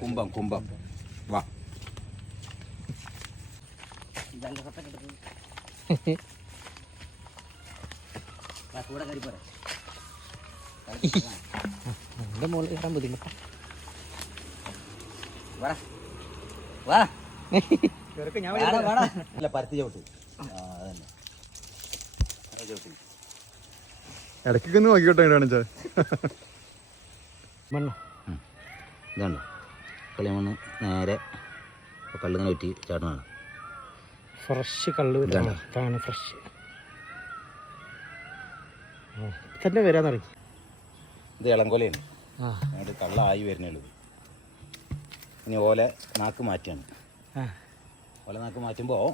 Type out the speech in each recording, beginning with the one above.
കുംഭം കുംഭം വാ. എൻ്റെ മുകളിൽ കയറാൻ ബുദ്ധിമുട്ടാ. പരത്തി ചവിട്ട്. ഇടയ്ക്കൊക്കെ ഒന്ന് നോക്കിക്കോട്ടെ കാണിച്ചാ. ഇതാണോ കളിമണ്ണ് നേരെ കള്ളിങ്ങനെ വെട്ടി ചാട്ടമാണ്. ഫ്രഷ് കള്ള് ഇതാണ് ഫ്രഷ് തന്നെ വരാൻ തുടങ്ങി. ഇത് ഇളംകൊലയാണ്. അങ്ങോട്ട് കള്ളായി വരുന്നുള്ളൂ. ഇനി ഓല നാക്ക് മാറ്റിയാണ്. ഓല നാക്ക് മാറ്റുമ്പോൾ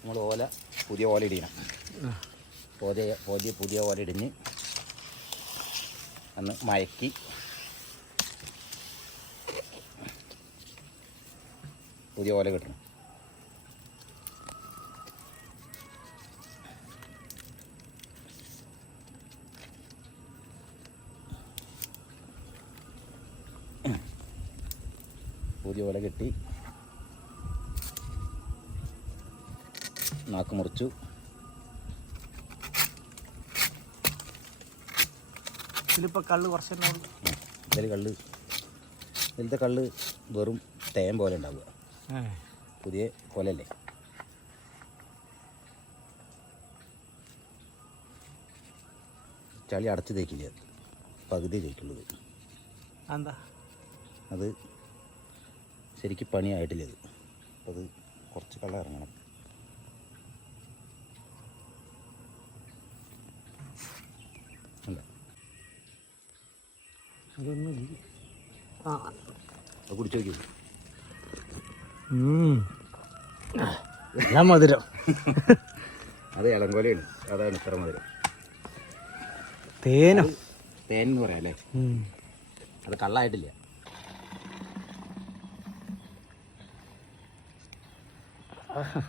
നമ്മൾ ഓല പുതിയ ഓല ഇടിക്കണം. പുതിയ ഓല ഇടിഞ്ഞ് അന്ന് മയക്കി പുതിയ ഓല കിട്ടണം. പുതിയ ഓല കെട്ടി നാക്ക് മുറിച്ചു. ഇതിലിപ്പോൾ കള്ള് കുറച്ച് ഇതിലത്തെ കള്ള് വെറും തേൻ പോലെ ഉണ്ടാവുക. പുതിയ കൊലല്ലേ. ചളി അടച്ച് തേക്കില്ല, പകുതി തേക്കുള്ളത്. എന്താ അത് ശരിക്കും പണിയായിട്ടില്ല. അത് അപ്പോൾ അത് കുറച്ച് കള്ളം ഇറങ്ങണം. അല്ല അതൊന്നും അത് കുടിച്ചു നോക്കി. എല്ലാം മധുരം. അത് ഇളംകൊലയാണ്, അതാണ് ഇത്ര മധുരം. തേനോ തേൻ എന്ന് പറയാം അല്ലേ. അത് കള്ളായിട്ടില്ല. ആഹാ